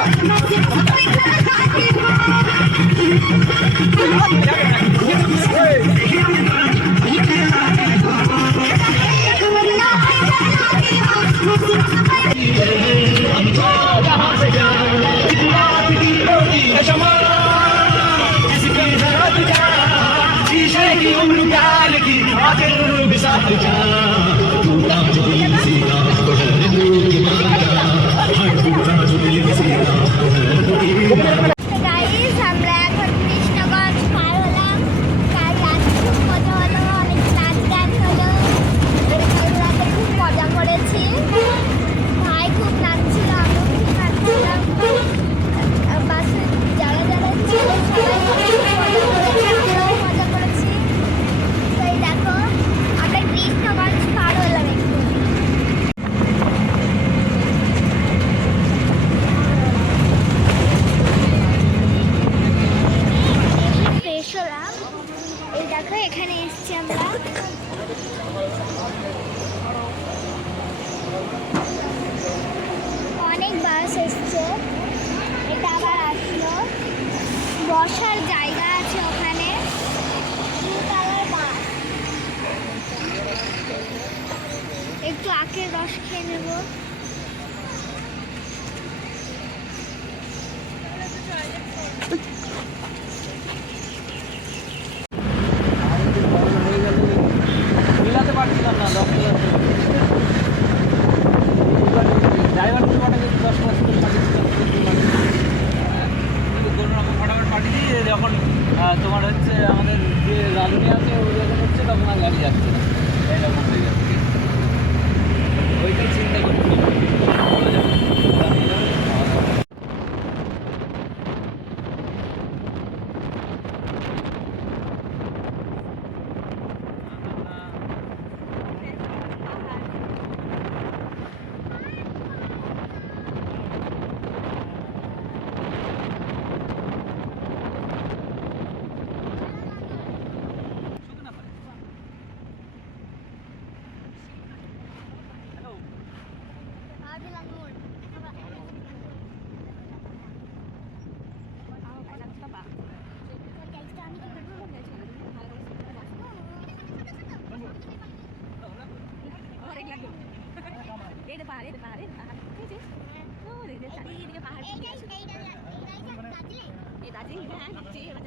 i'm not Hey! আখের রস খেয়ে নেব। Yeah, I think that's it.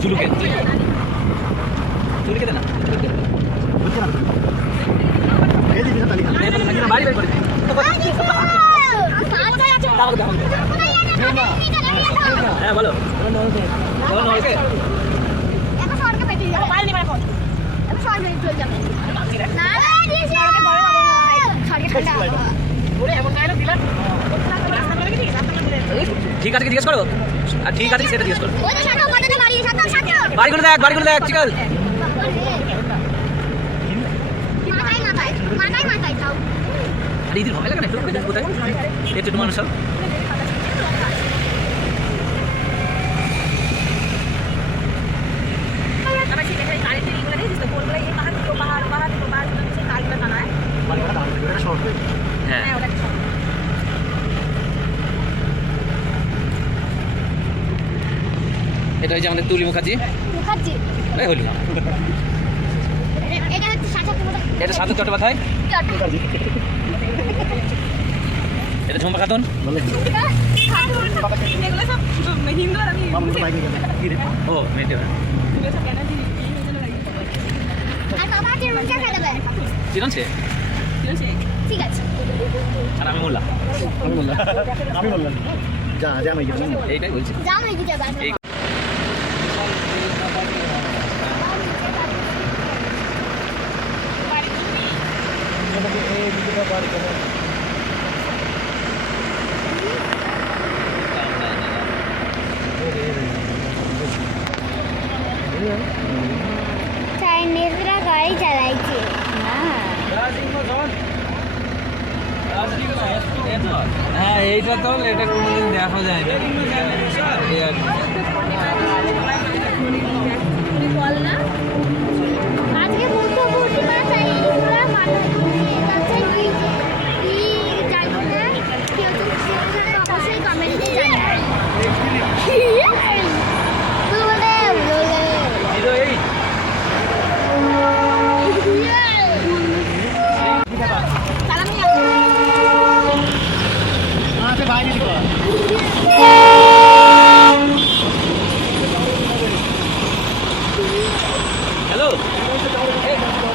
চুলুকে চুলুকে দে না চুলুকে দে। বাড়ি বের করে দে। দাও, দাও, দাও। হ্যাঁ বলো ঠিক আছে কি জিজ্ঞেস করো আর ঠিক আছে সেটা জিজ্ঞেস করো বাড়িগুলো দেখ বাড়িগুলো দেখ চিকাল আর ইদির ভয় লাগে না একটু কোথায় একটু একটু মানুষ সব আবার ঠিক আছে কারেন্টের ইগুলো দেখছিস তো কোনগুলো এই পাহাড় থেকে ও পাহাড় পাহাড় থেকে ও পাহাড় সেই কালগুলো টানায় হ্যাঁ হ্যাঁ ওটা এটা হচ্ছে আমাদের তুলি মুখার্জি। মুখার্জি। এই হলি। এটা হচ্ছে সাজা এটা সাধু চট্টোপাধ্যায় এটা ঝুম্পা খাতুন এগুলো সব হিন্দু আর আমি ও মেয়েটি সে ঠিক আছে। আর আমি মোল্লা। আমি বললাম আমি বললাম যা যা আমি যাব এইটাই বলছি। বাসা এই- চাইনিজরা গাড়ি চালাইছে। হ্যাঁ এইটা তো এটা কোনোদিন দেখা যায় না। এই আর কি। বল না আজকে বুদ্ধ পূর্ণিমা তাই পুরো মানুষ আছে কি কি জানি না কেউ তো কেউ জানে অবশ্যই কমেন্টে জানাবে বলে বলে জিরো এইট আচ্ছা বাইরে দিকে হ্যালো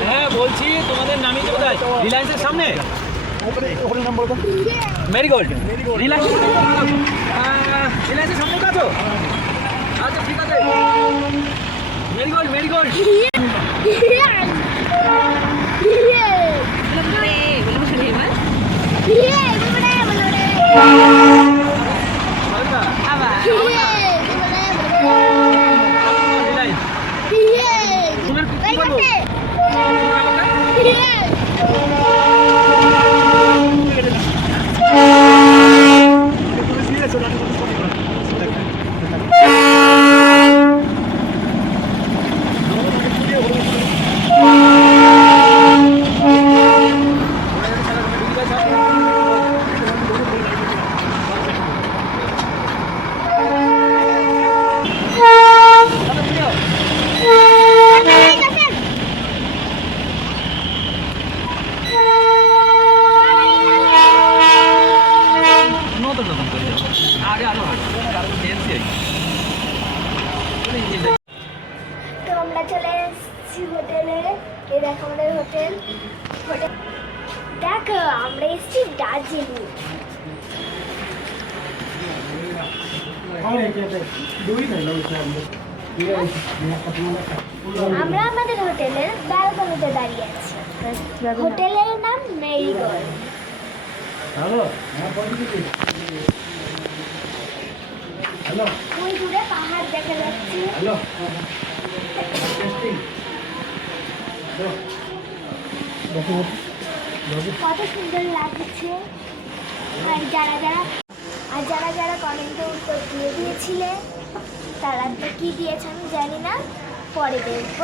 হ্যাঁ বলছি তোমাদের নামিয়েছে কোথায় রিলায়েন্সের সামনে ওখানে নাম বলো তো? মেরিগোল্ড। রিলাক্স রিলাক্সের সামনে কাছো আচ্ছা ঠিক আছে। Marigold marigold. আবার রিলায়েন্স তোমার কি বলব নতুন নতুন করে যাব আগে আরও ভালো কারণ এনসি তো আমরা চলে এসেছি হোটেলে এই দেখো আমাদের হোটেল। হোটেল দেখো, আমরা এসেছি দার্জিলিং। আমরা আমাদের হোটেলের ব্যালকনিতে দাঁড়িয়ে আছি। হোটেলের নাম মেরিগোল্ড। দূরে পাহাড় দেখা যাচ্ছে। কত সুন্দর লাগছে। আর যারা যারা আর যারা যারা কমেন্টে উত্তর দিয়ে দিয়েছিলে, তারা তো কী দিয়েছে আমি জানি না। পরে দেখব।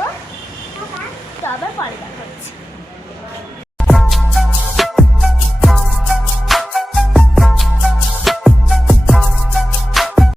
তো আবার পরে দেখা হচ্ছে।